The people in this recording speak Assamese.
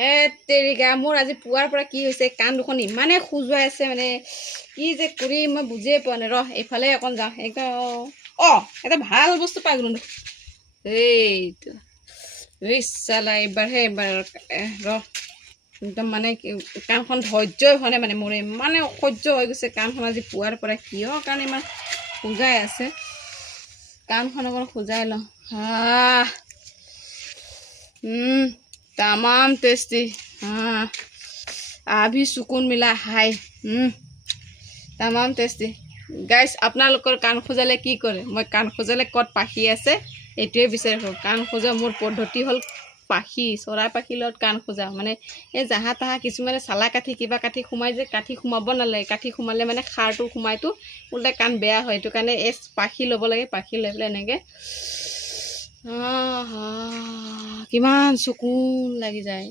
হে তেৰিকা মোৰ আজি পুৱাৰ পৰা কি হৈছে কাণ দুখন ইমানে খোজুৱাই আছে মানে কি যে কৰি মই বুজিয়ে পোৱা নাই ৰহ এইফালে অকণ যাওঁ একদম এটা ভাল বস্তু পাই গ'লো এইটো চালা এইবাৰ ৰহ একদম মানে কাণখন ধৈৰ্যই হোৱা নাই মানে মোৰ ইমানে অসহ্য হৈ গৈছে কাণখন আজি পুৱাৰ পৰা কিয় কাৰণে ইমান খোজাই আছে কাণখন অকণ খোজাই লওঁ तमाम टेस्टी हाँ अभी सुकून मिला हाय तमाम टेस्टी गाइस আপোনালোকৰ কাণ খোজালে কি কৰে মই কাণ খোজালে কত পাখি আছে এটোৱে বিচাৰি ফুৰো কাণ খোজা মোৰ পদ্ধতি হল পাখি চৰাই পাখি লগত কাণ খোজা মানে এই জাহা তাহা কিছুমানে চালা কাঠি কিবা কাঠি সোমাই যে কাঠি সোমাব নালাগে কাঠি সোমালে মানে খাৰটো সোমাইতো উল্টা কাণ বেয়া হয় এটো কাৰণে এই পাখি ল'ব লাগে পাখি লৈ পেলাই এনেকে কিমান সুকুন লাগি যায়